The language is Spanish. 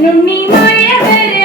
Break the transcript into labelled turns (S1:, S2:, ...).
S1: no, no, no,